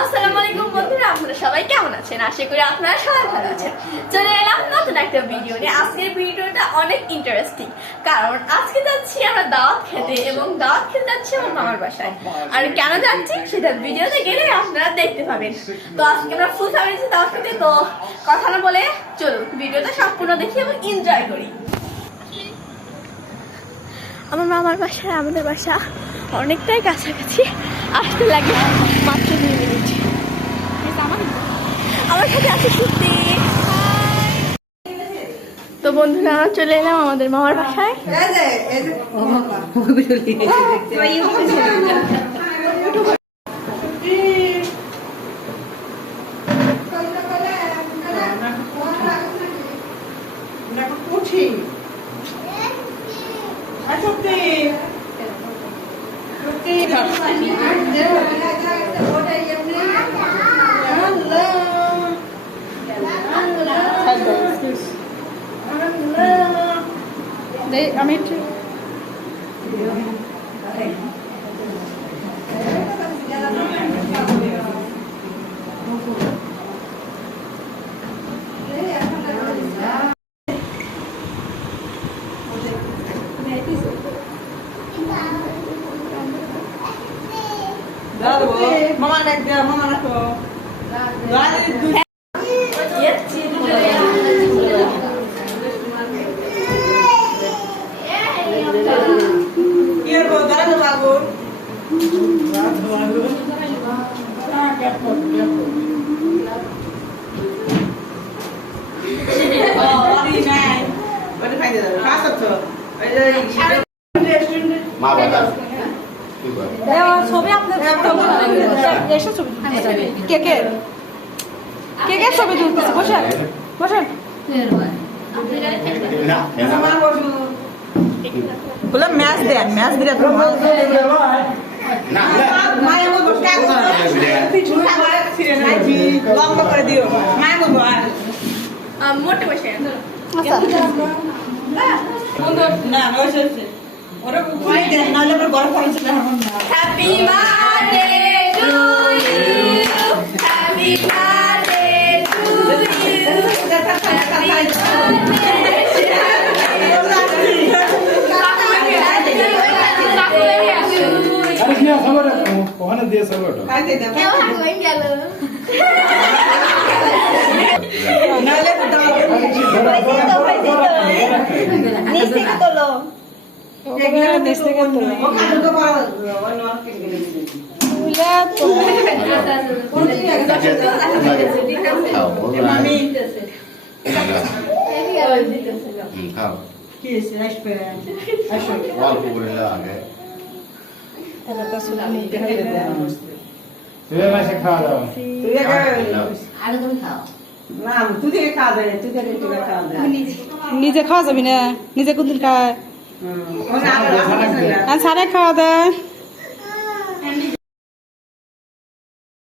আসসালামু আলাইকুম বন্ধুরা, আপনারা সবাই কেমন আছেন? আশা করি আপনারা সবাই ভালো আছেন। চলে এলাম নতুন একটা ভিডিও নিয়ে। আজকের ভিডিওটা অনেক ইন্টারেস্টিং, কারণ আজকে যাচ্ছি আমরা দাওয়াত খেতে, এবং দাওয়াত খেতে যাচ্ছি আমার মামার বাসায়। আর কেন যাচ্ছি সেটা ভিডিওতে গেলে আপনারা দেখতে পাবেন। তো আজকে আমরা ফুল ফ্যামিলি দাওয়াত খেতে, তো কথা না বলে চলুন ভিডিওটা সম্পূর্ণ দেখি এবং এনজয় করি। আমার মামার বাসায় আমাদের বাসা অনেকটাই কাছাকাছি, আসতে লাগে মাত্র 2 মিনিট। আমার সাথে আছে সত্যি। তো বন্ধুরা, চলে এলাম আমাদের মামার বাসায়। আমি একটু মামা রাখো ছবি আপনার কে কে কে কে ছবি তুলতেছে? বসেন বসেন, বলে ম্যাচ দেন, ম্যাচ দিলে লম্বা করে দিও। মায়া বলবো মোটে বসে না ওরা উপায় দেন, নাহলে আমরা গরম পানি চলে হবে না। Happy birthday to you, happy birthday to you, নিজে খাওয়া যাবি না? নিজে কোনদিন খায়? সারে খাওয়া দেয়।